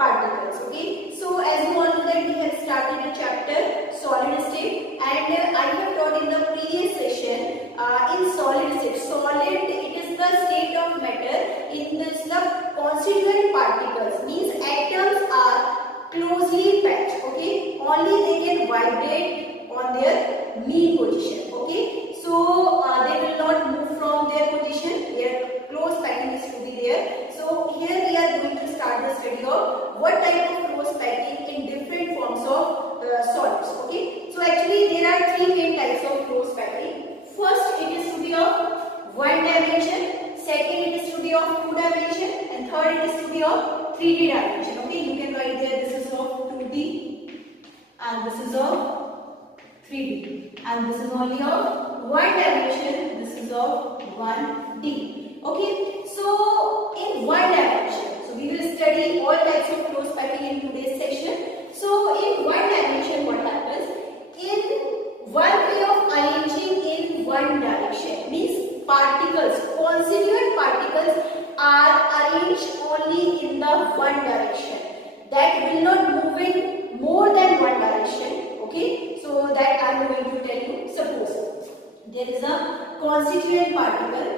particles. Okay, so as you all know that we have started the chapter solid state, and I have taught in the previous session in solid state. Solid, it is the state of matter in which the constituent particles, means atoms, are closely packed. Okay, only they can vibrate on their mean position. Okay, so they will not move from their position. Their close packing is to be there. So here we are going to start the study of what type of close packing in different forms of solids. Okay, so actually there are three main types of close packing. First, it is to be of one dimension. Second, it is to be of two dimension, and third, it is to be of 3D dimension. Okay, you can write there, this is of 2D and this is of 3D, and this is only of one dimension, this is of 1D. Okay, so in one dimension, so we will study all types of close packing in today's session. So in one dimension, what happens? In one way of arranging in one direction, means particles, constituent particles are arranged only in the one direction. That will not move in more than one direction. Okay, so that I am going to tell you. Suppose there is a constituent particle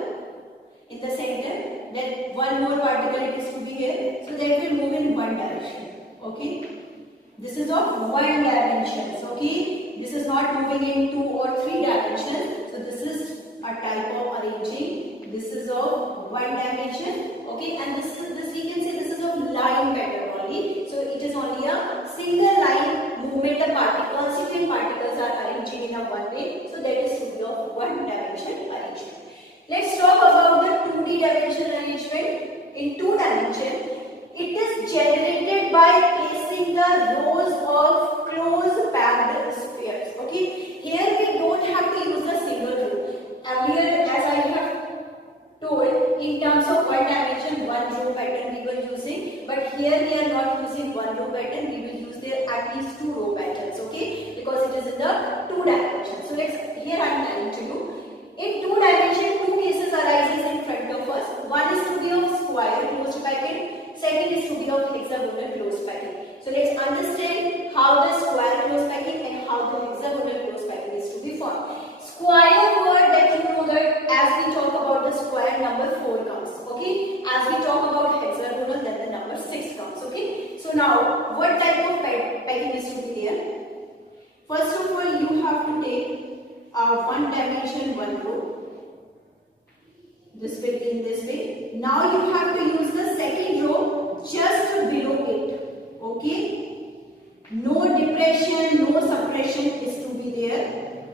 in the center, then one more particle it is to be here, so that will move in one direction. Okay, this is of one dimensions. Okay, this is not moving in 2 or 3 dimensions, so this is a type of arranging. This is of one dimension. Okay, and this we can say this is of line pattern only, so it is only a single line movement. The constituent particles are arranging in a one way, so that is to be of one dimension arrangement. Let's talk about the 2D dimension arrangement. In 2 dimension, it is generated by placing the rows of close packed spheres. Okay, here we don't have to use a single row. Earlier, as I have told, in terms of one dimension, one row pattern we were using, but here we are not using one row pattern. We will use there at least 2 row patterns. Okay, because it is in the 2 dimension. So here I am telling to you. In 2 dimension, 2 cases arises in front of us. One is to be of square closed packet. Second is to be of hexagonal closed packet. So let's understand how the square closed packet and how the hexagonal closed packet is to be formed. Square word, that you know that as we talk about the square, number 4 comes. Okay, as we talk about hexagonal, then the number 6 comes. Okay, so now what type of packing is to be there? First of all, you have to take one dimension, one row. This will be in this way. Now you have to use the second row just below it. Okay, no depression, no suppression is to be there.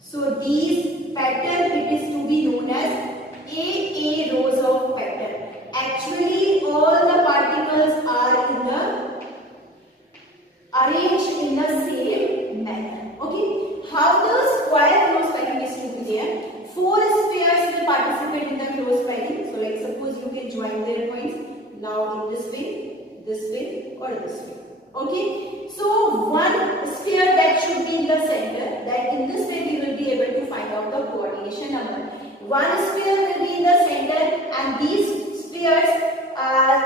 So these pattern, it is to be known as AA rows of pattern. Actually, all the particles are arranged in the same manner. Okay, how the square close packing is to be there? 4 spheres will participate in the close packing. So like suppose you can join their points now in this way or this way. Okay, so one sphere that should be in the center, that in this way we will be able to find out the coordination number. One sphere will be in the center, and these spheres are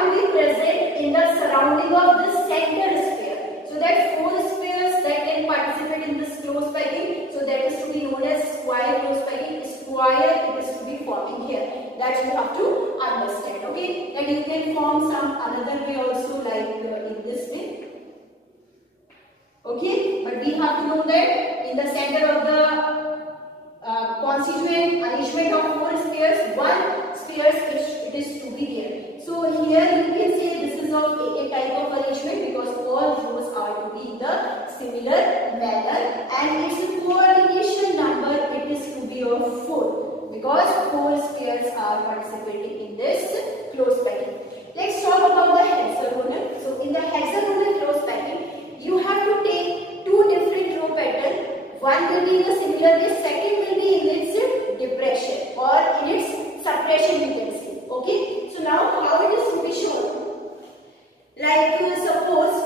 to be present in the surrounding of the center sphere. So that 4 spheres that can participate in this close packing, so that is to be known as square close packing. Square it is to be forming here. That you have to understand. Okay, and you can form some another way also, like in this way. Okay, but we have to know that in the center of the constituent arrangement of 4 spheres, one sphere it is to be there. So here you can say this is of a type of arrangement because all rows are to be in the similar manner, and its coordination number it is to be of 4 because 4 spheres are participating in this close packing. Let's talk about the hexagonal. So in the hexagonal close packing, you have to take 2 different row patterns. One will be in a similar way, second will be in its depression or in its suppression, you can say. Okay, so now how it is to be shown? Like suppose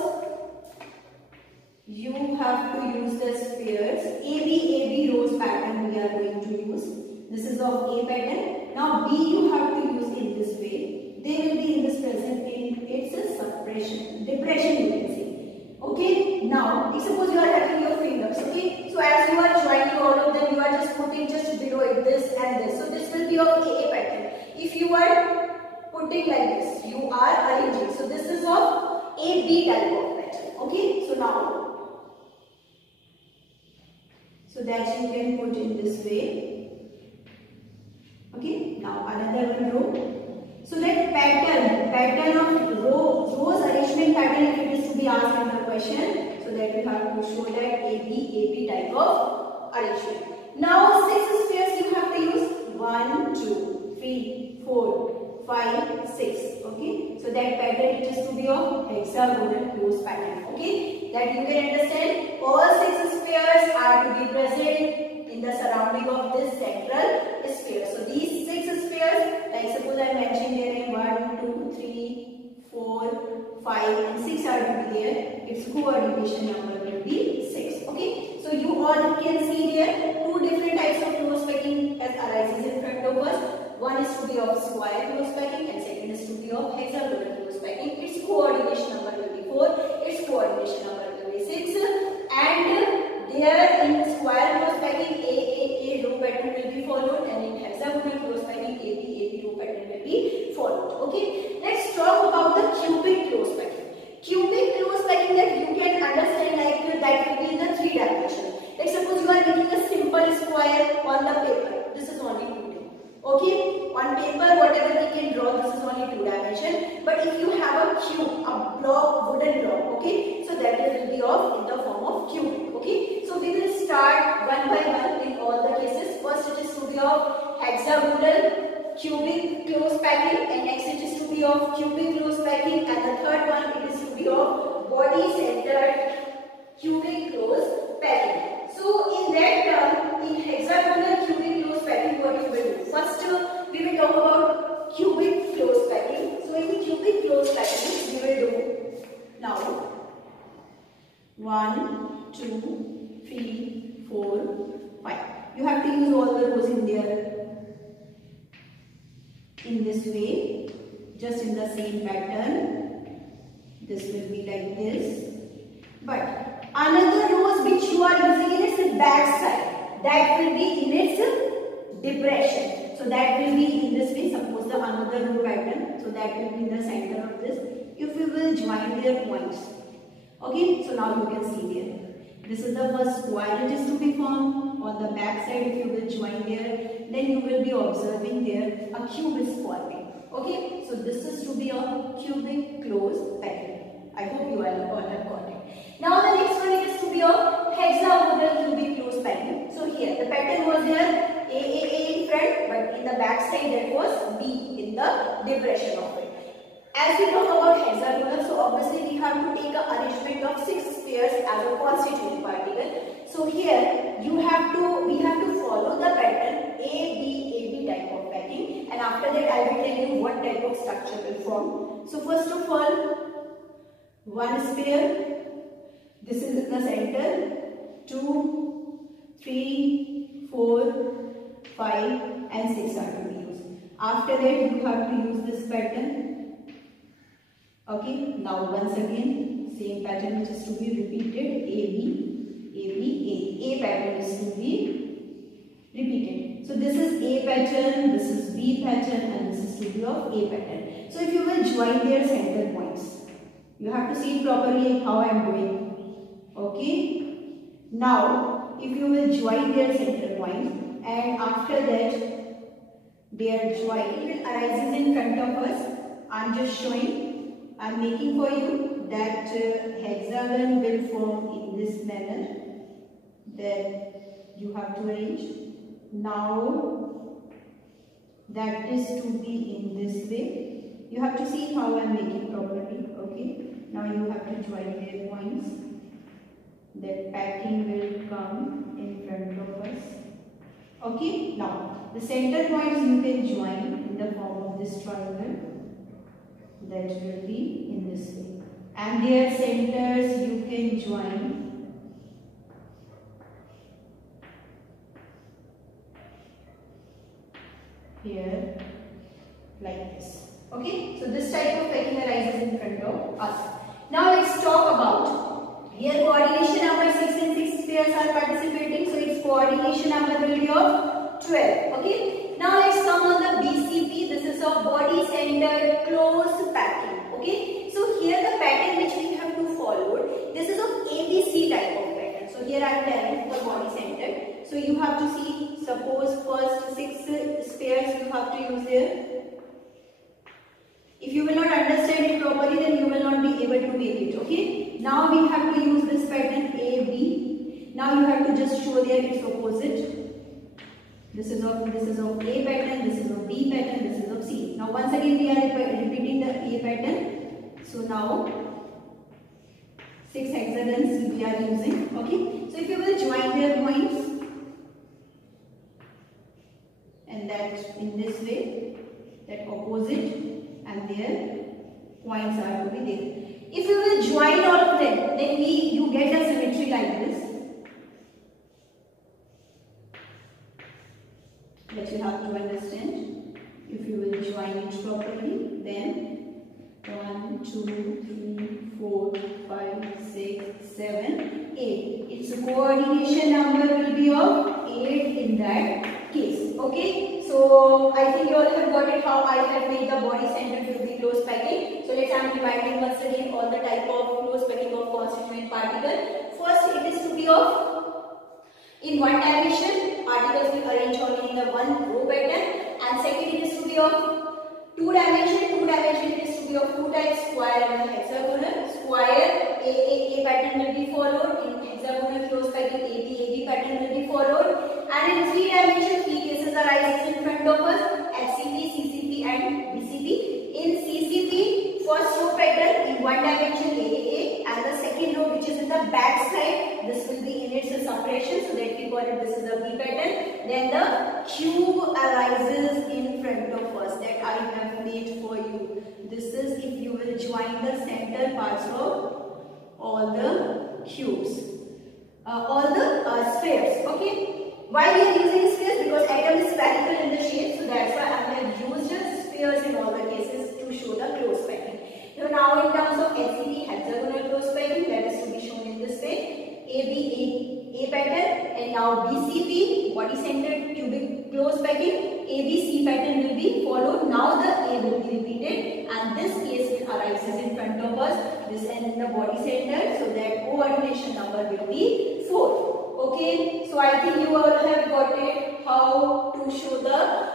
you have to use the spheres AB rows pattern we are going to use. This is of A pattern. Now B you have to use in this way. they will be in this present in its suppression, depression you can say. Okay, now suppose you are having your fingers. Okay, so as you are joining all of them, you are just putting just below it this and this. So this will be of AA pattern. If you are putting like this, you are arranging. So this is of AB type of pattern. Okay, so now, so that you can put in this way. Okay, now another one row. So that pattern of rows arrangement pattern, if it is to be asked in the question, so that we have to show that AB type of arrangement. Now 6 spheres you have to use 1, 2, 3, 4, 5, 6. Okay, so that pattern it is to be of hexagonal close pattern. Okay, that you can understand all 6 spheres are to be present in the surrounding of this central sphere. So these 6 spheres, like suppose I mentioned here 1, 2, 3, 4, 5 and 6 are to be there. Its coordination number will be 6. Okay, so you all can see here two different types of close packing as arises in front of us. One is to be of square close packing and second is to be of hexagonal close packing. Its coordination number will be 4. Its coordination number will be 6. And there in square close packing A row pattern will be followed, and in hexagonal close packing AB row pattern will be followed. Okay, let's talk about the cubic close packing. Cubic close packing, that you can understand like that will be in the 3 dimensions. Like suppose you are making a simple square on the paper. This is only 2D. Okay, on paper whatever we can draw, this is only 2 dimension. But if you have a cube, a block, wooden block, okay, so that will be of in the form of cubic. Okay, so we will start one by one in all the cases. First it is to be of hexagonal cubic close packing, and next it is to be of cubic close packing, and the third one it is to be of body centered cubic close packing. So in that term, in hexagonal cubic close packing, what you will do? First we will talk about cubic close packing. So in cubic close packing we will do now 1, 2, 3, 4, 5. You have to use all the rows in there in this way, just in the same pattern. This will be like this. But another rows which you are using in its back side, that will be in its depression. So that will be in this way. Suppose the another row pattern, so that will be in the center of this. If you will join their points. Okay, so now you can see there. This is the first square it is to be formed. On the back side, if you will join there, then you will be observing there a cube is forming. Okay, so this is to be a cubic close pattern. I hope you all have got it. Now the next one is to be a hexagonal cubic close pattern. So here the pattern was there A in front, but in the back side there was B in the depression of it. As we talk about hexagonal, so obviously we have to take an arrangement of 6 spheres as a constituent particle. So here we have to follow the pattern AB type of packing, and after that I will tell you what type of structure will form. So first of all, one sphere, this is in the center, 2, 3, 4, 5 and 6 are to be used. After that you have to use this pattern. Okay, now once again same pattern which is to be repeated, A pattern is to be repeated. So this is A pattern, this is B pattern, and this is to be of A pattern. So if you will join their center points, you have to see properly how I am doing. Okay, now if you will join their center points, and after that their join will arises in front of us. I am just showing, I am making for you that hexagon will form in this manner, that you have to arrange. Now that is to be in this way. You have to see how I am making properly. Okay, now you have to join their points. That packing will come in front of us. Okay, now the center points you can join in the form of this triangle. That will be in this way, and their centers you can join here like this. Okay, so this type of packing arises in front of us. Now let's talk about here coordination number 6 and 6 pairs are participating, so its coordination number will be of 12. Okay, now let's come on the BCP. This is of body centered close packing. Okay, so here the pattern which we have to follow, this is of ABC type of pattern. So here I am telling for body centered. So you have to see, suppose first 6 pairs you have to use here. If you will not understand it properly, then you will not be able to make it. Okay. Now we have to use this pattern A, B. Now you have to just show there its opposite. This is of A pattern, this is of B pattern, this is of C. Now once again we are repeating the A pattern. So now 6 hexagons we are using. Okay. So if you will join their points, and that in this way, that opposite and their points are to be there. If you will join all of them, then you get a symmetry like this. That you have to understand. If you will join it properly, then 1, 2, 3, 4, 5, 6, 7, 8. Its coordination number will be of 8 in that case. Okay, so I think you all have got it how I have made the body center to be close packing. So let's I'm reminding once again all the type of close packing of constituent particle. First, it is to be of in one direction. Particles will arrange only in the one row pattern, and second it is to be of two dimension. It is to be of two types, square and hexagonal. Square A pattern will be followed. In hexagonal close packing AB pattern will be followed. And in three dimension, three cases arises in front of us: HCP, CCP and BCP. In CCP, first row pattern in one dimension AAA, and the second row which is in the back side, this will be in its separation, so that we call it this is the B pattern. Then the cube arises in front of us that I have made for you. This is if you will join the center parts of all the cubes, all the spheres. Okay. Why we are using spheres? Because atom is spherical in the shape, so that's why I have used spheres in all the cases to show the close packing. Now in terms of HCP, hexagonal close packing, that is to be shown in this way: A pattern, and now BCP, body centered cubic close packing, ABC pattern will be followed. Now the A will be repeated, and this case will arises in front of us. This end in the body center, so that coordination number will be 4. Okay, so I think you all have got it how to show the